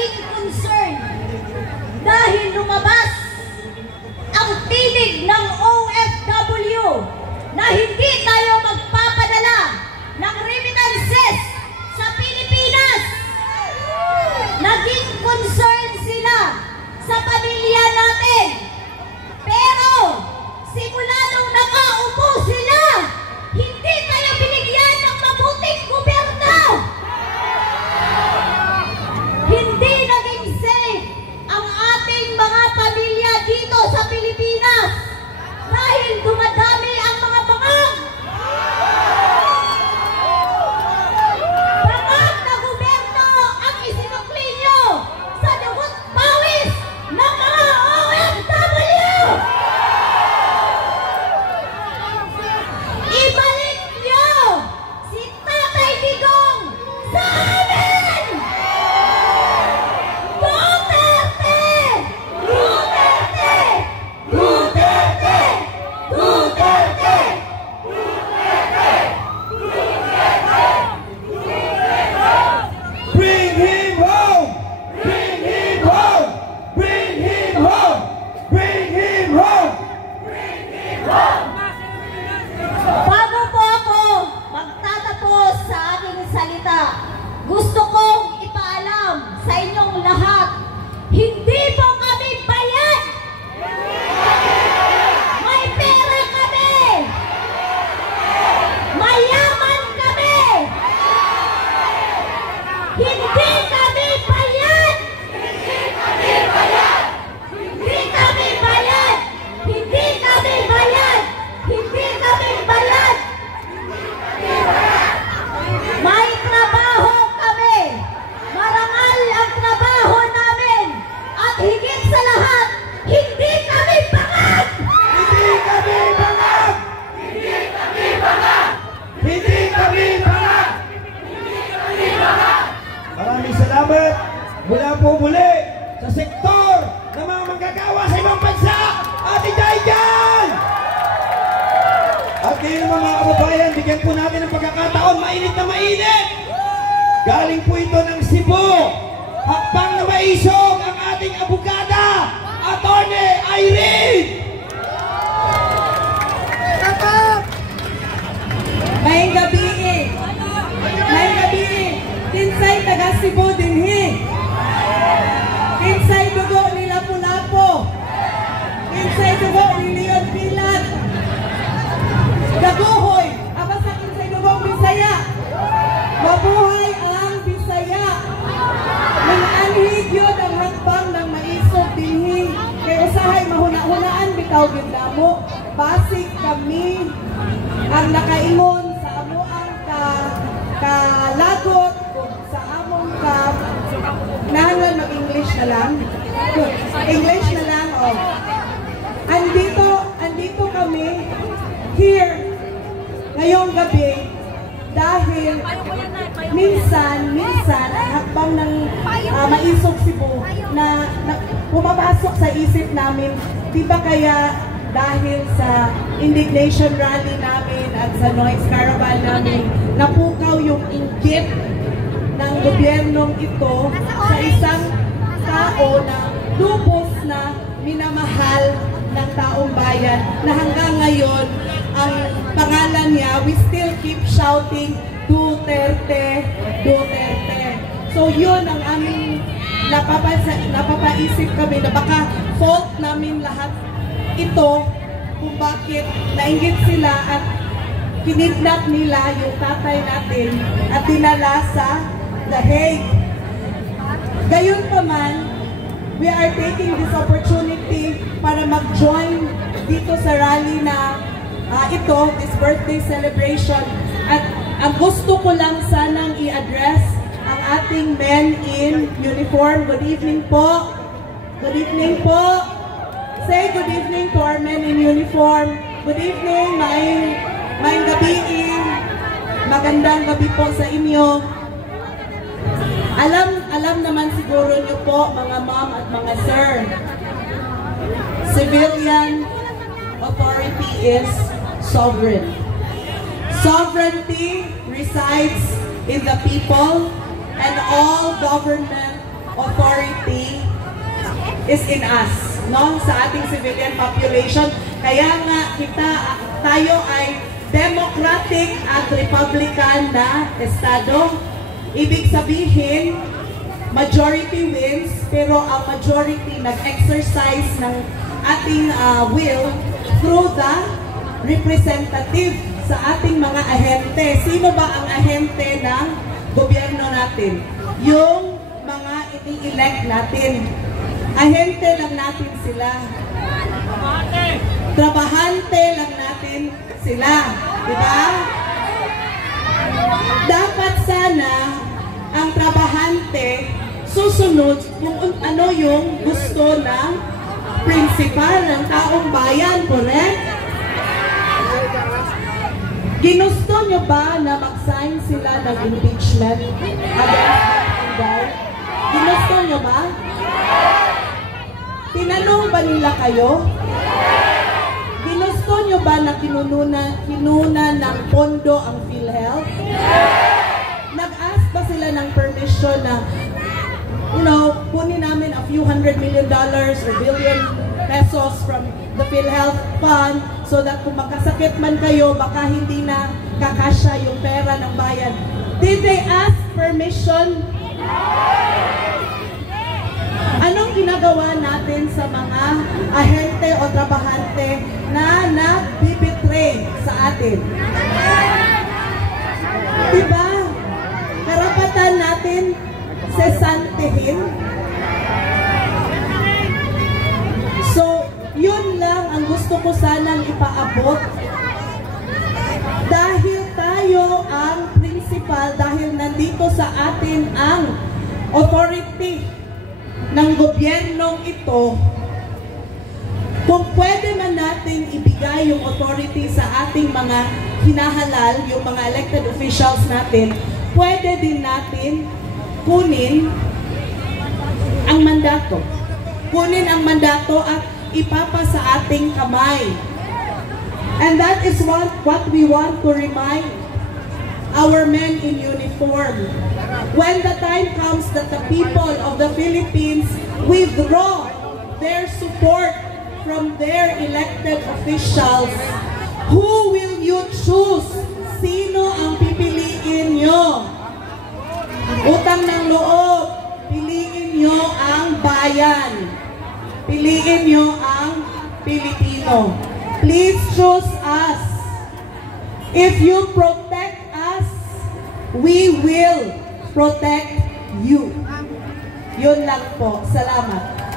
naging concern dahil lumabas ang tinig ng OFW na hindi tayo magpapadala ng remittances sa Pilipinas. Naging concern sila sa pamilya natin. Pero simula nung nakaupo sila, hindi tayo binigyan ng mabuting gobyerno. Hindi naging safe ang ating mga pamilya dito sa Pilipinas dahil dumadami ang mga bangag. Bangag na gobyerno ang isinukli nyo sa dugot pawis ng mga OFW. Ibalik nyo si Tatay Digong sa amin! Duterte! Duterte! Duterte! Duterte! Bring him home! Bring him home! Bring him home! Bring him home! Bring him home! Bago po ako magtatapos sa aking salita, gusto kong ipaalam sa inyong lahat, hindi po kami bayad! May pera kami! Mayaman kami! Hindi kami bayad! Hindi kami bayad! Hindi kami bayad! Hindi kami bayad! Hindi kami bayad! May trabaho kami! Marangal ang trabaho namin! At higit sa lahat, hindi kami bangag! Hindi kami bangag! Hindi kami bangag! Hindi kami bangag! Hindi kami bangag! Maraming salamat mula po muli sa sektor ng mga manggagawa sa ibang bansa. Ate Jaijan! At ngayon mga kababayan, bigyan po natin ng pagkakataon, mainit na mainit! Galing po ito ng Cebu. Hakbang na maisog ang ating abogada, Attorney Irene! Maayong gabi eh. Maayong gabi eh. Kinsay taga Cebu dinhi. Kinsay dugo ni Lapu-Lapu. Kinsay dugo ni Leon Pilat. Daguhoy. Aba sa kinsay dugo Bisaya. Mabuhay ang Bisaya. Mananhig yun ang hakbang ng maisog dinhi. Kay usahay mahuna-hunaan bitaw gindamo. Basig kami ang nakaingon sa amuang kalagot sa among nahanglan mag-English na lang. English na lang, oh. Andito kami here ngayong gabi dahil minsan ang hakbang ng maisog Cebu na pumapasok sa isip namin, di ba kaya dahil sa indignation rally namin at sa noise caravan namin, napukaw yung inggit ng gobyernong ito sa isang tao na lubos na minamahal ng taong bayan na hanggang ngayon ang pangalan niya, we still keep shouting Duterte, Duterte. So yun ang aming napapaisip kami na baka fault namin lahat ito kung bakit nainggit sila at kinidnap nila yung tatay natin at dinala sa The Hague. Gayon pa man, we are taking this opportunity para mag-join dito sa rally na ito, this birthday celebration. At ang gusto ko lang sanang i-address ang ating men in uniform. Good evening po. Good evening po. Say good evening to our men in uniform. Good evening, maayong gabi. Magandang gabi po sa inyo. Alam naman siguro niyo po, mga ma'am at mga sir, civilian authority is sovereign. Sovereignty resides in the people, and all government authority is in us, no? Sa ating civilian population. Kaya nga tayo ay democratic at republican na estado. Ibig sabihin, majority wins, pero ang majority nag-exercise ng ating will through the representative sa ating mga ahente. Sino ba ang ahente ng gobyerno natin? Yung mga ini-elect natin. Ahente lang natin sila. Trabahante lang natin sila. Diba? Dapat sana ang trabahante susunod kung ano yung gusto ng principal ng taong bayan, correct? Ginusto nyo ba na mag-sign sila ng impeachment against Inday? Ginusto nyo ba? Tinanong ba nila kayo? Ginusto nyo ba na kinuna ng pondo ang PhilHealth? Nag-ask ba sila ng permission na, kunin namin a few $100 million or billion pesos from the PhilHealth Fund so that kung magkasakit man kayo, baka hindi na kakasya yung pera ng bayan. Did they ask permission? Anong ginagawa natin sa mga ahente o trabahante na nag-betray sa atin? Diba? Karapatan natin sesantehin. So, yun lang ang gusto ko sanang ipaabot. Dahil tayo ang principal, dahil nandito sa atin ang authority ng gobyernong ito, kung pwede man natin ibigay yung authority sa ating mga hinahalal, yung mga elected officials natin, pwede din natin kunin ang mandato. Kunin ang mandato at ipapa sa ating kamay. And that is what we want to remind our men in uniform. When the time comes that the people of the Philippines withdraw their support from their elected officials, who will you choose? Sino ang pipiliin nyo? Utang ng loob, piliin nyo ang bayan. Piliin nyo ang Pilipino. Please choose us. If you protect us, we will protect you. Yun lang po. Salamat.